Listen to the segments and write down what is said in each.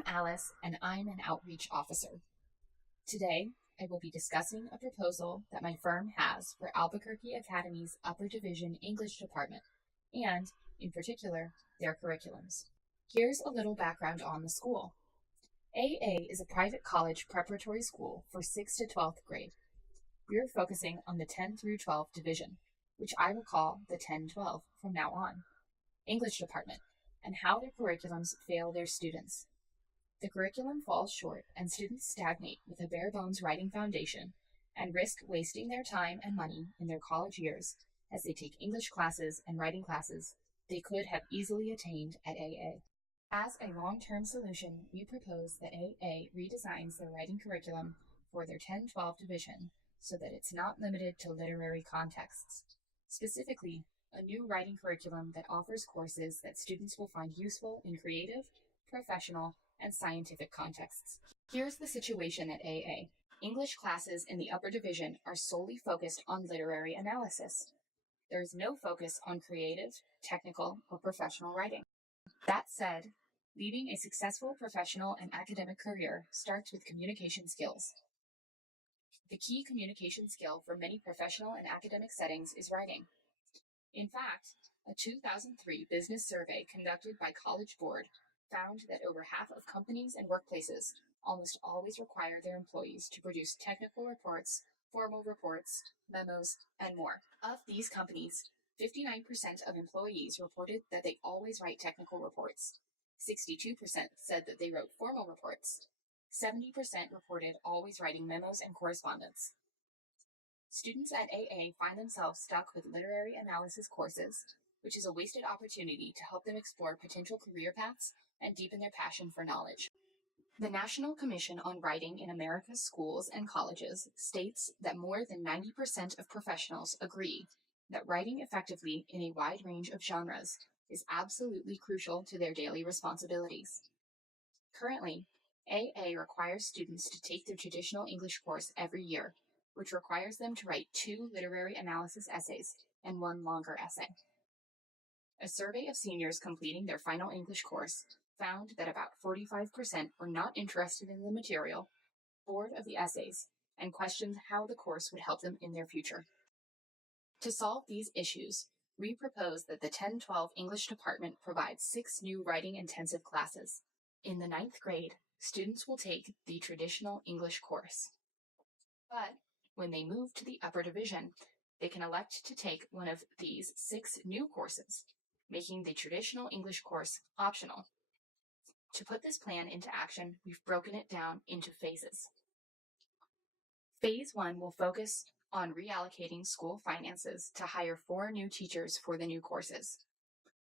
I'm Alice, and I'm an outreach officer. Today, I will be discussing a proposal that my firm has for Albuquerque Academy's Upper Division English Department, and, in particular, their curriculums. Here's a little background on the school. AA is a private college preparatory school for 6th to 12th grade. We're focusing on the 10 through 12 division, which I will call the 10-12 from now on, English department, and how their curriculums fail their students. The curriculum falls short and students stagnate with a bare-bones writing foundation and risk wasting their time and money in their college years as they take English classes and writing classes they could have easily attained at AA. As a long-term solution, we propose that AA redesigns their writing curriculum for their 10-12 division so that it's not limited to literary contexts. Specifically, a new writing curriculum that offers courses that students will find useful in creative, professional, and scientific contexts. Here's the situation at AA. English classes in the upper division are solely focused on literary analysis. There is no focus on creative, technical, or professional writing. That said, leading a successful professional and academic career starts with communication skills. The key communication skill for many professional and academic settings is writing. In fact, a 2003 business survey conducted by College Board found that over half of companies and workplaces almost always require their employees to produce technical reports, formal reports, memos, and more. Of these companies, 59% of employees reported that they always write technical reports. 62% said that they wrote formal reports. 70% reported always writing memos and correspondence. Students at AA find themselves stuck with literary analysis courses, which is a wasted opportunity to help them explore potential career paths and deepen their passion for knowledge. The National Commission on Writing in America's Schools and Colleges states that more than 90% of professionals agree that writing effectively in a wide range of genres is absolutely crucial to their daily responsibilities. Currently, AA requires students to take their traditional English course every year, which requires them to write 2 literary analysis essays and 1 longer essay. A survey of seniors completing their final English course found that about 45% were not interested in the material, bored of the essays, and questioned how the course would help them in their future. To solve these issues, we propose that the 10-12 English department provides 6 new writing-intensive classes. In the 9th grade, students will take the traditional English course. But when they move to the upper division, they can elect to take one of these 6 new courses, making the traditional English course optional. To put this plan into action, we've broken it down into phases. Phase 1 will focus on reallocating school finances to hire 4 new teachers for the new courses.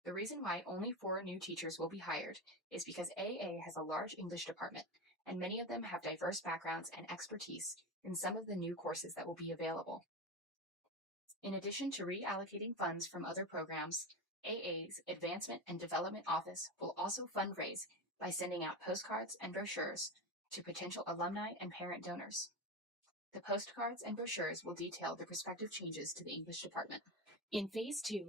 The reason why only 4 new teachers will be hired is because AA has a large English department, and many of them have diverse backgrounds and expertise in some of the new courses that will be available. In addition to reallocating funds from other programs, AA's Advancement and Development Office will also fundraise by sending out postcards and brochures to potential alumni and parent donors. The postcards and brochures will detail the prospective changes to the English department. In Phase 2,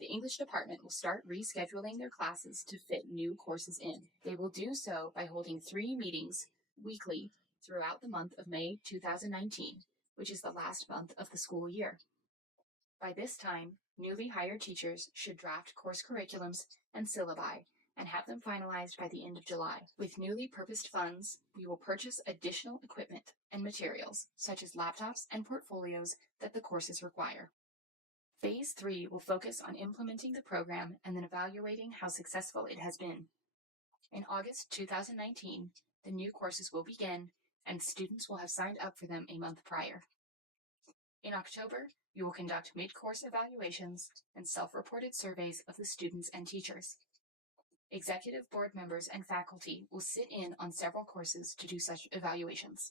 the English department will start rescheduling their classes to fit new courses in. They will do so by holding 3 meetings weekly throughout the month of May 2019, which is the last month of the school year. By this time, newly hired teachers should draft course curriculums and syllabi and have them finalized by the end of July. With newly purposed funds, we will purchase additional equipment and materials, such as laptops and portfolios that the courses require. Phase 3 will focus on implementing the program and then evaluating how successful it has been. In August 2019, the new courses will begin, and students will have signed up for them a month prior. In October, we will conduct mid-course evaluations and self-reported surveys of the students and teachers. Executive board members and faculty will sit in on several courses to do such evaluations.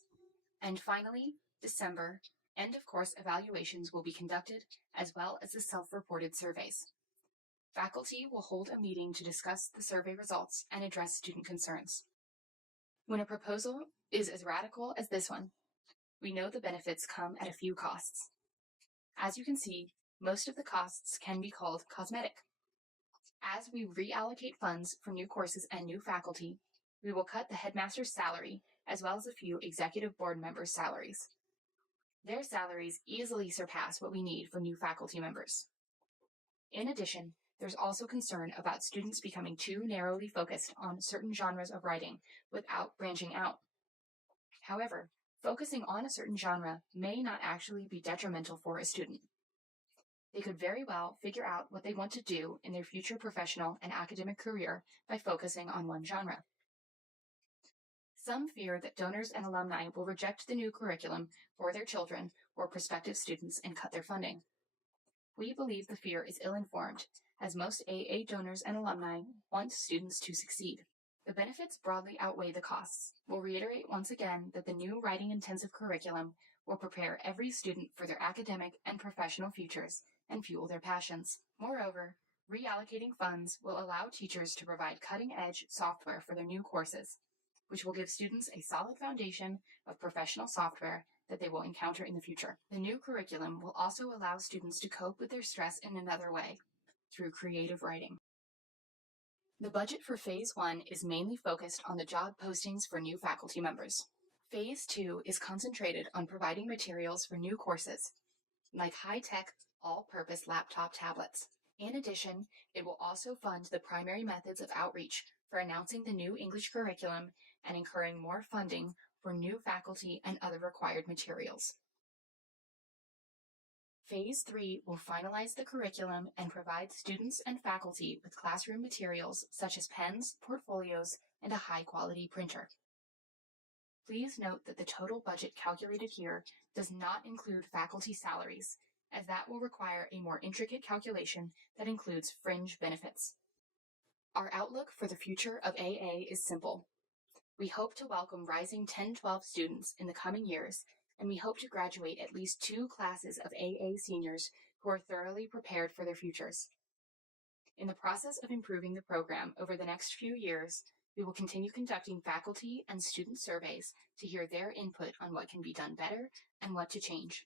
And finally, December, end-of-course evaluations will be conducted as well as the self-reported surveys. Faculty will hold a meeting to discuss the survey results and address student concerns. When a proposal is as radical as this one, we know the benefits come at a few costs. As you can see, most of the costs can be called cosmetic. As we reallocate funds for new courses and new faculty, We will cut the headmaster's salary, as well as a few executive board members' salaries. Their salaries easily surpass what we need for new faculty members. In addition, there's also concern about students becoming too narrowly focused on certain genres of writing without branching out. However, focusing on a certain genre may not actually be detrimental for a student. They could very well figure out what they want to do in their future professional and academic career by focusing on one genre. Some fear that donors and alumni will reject the new curriculum for their children or prospective students and cut their funding. We believe the fear is ill-informed, as most AA donors and alumni want students to succeed. The benefits broadly outweigh the costs. We'll reiterate once again that the new writing-intensive curriculum will prepare every student for their academic and professional futures and fuel their passions. Moreover, reallocating funds will allow teachers to provide cutting-edge software for their new courses, which will give students a solid foundation of professional software that they will encounter in the future. The new curriculum will also allow students to cope with their stress in another way, through creative writing. The budget for Phase 1 is mainly focused on the job postings for new faculty members. Phase 2 is concentrated on providing materials for new courses, like high-tech, all-purpose laptop tablets. In addition, it will also fund the primary methods of outreach for announcing the new English curriculum and incurring more funding for new faculty and other required materials. Phase 3 will finalize the curriculum and provide students and faculty with classroom materials such as pens, portfolios, and a high-quality printer. Please note that the total budget calculated here does not include faculty salaries, as that will require a more intricate calculation that includes fringe benefits. Our outlook for the future of AA is simple. We hope to welcome rising 10-12 students in the coming years, and we hope to graduate at least 2 classes of AA seniors who are thoroughly prepared for their futures. In the process of improving the program over the next few years, we will continue conducting faculty and student surveys to hear their input on what can be done better and what to change.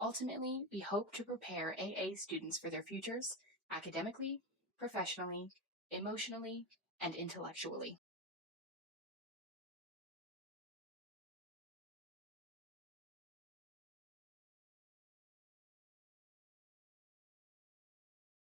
Ultimately, we hope to prepare AA students for their futures academically, professionally, emotionally, and intellectually.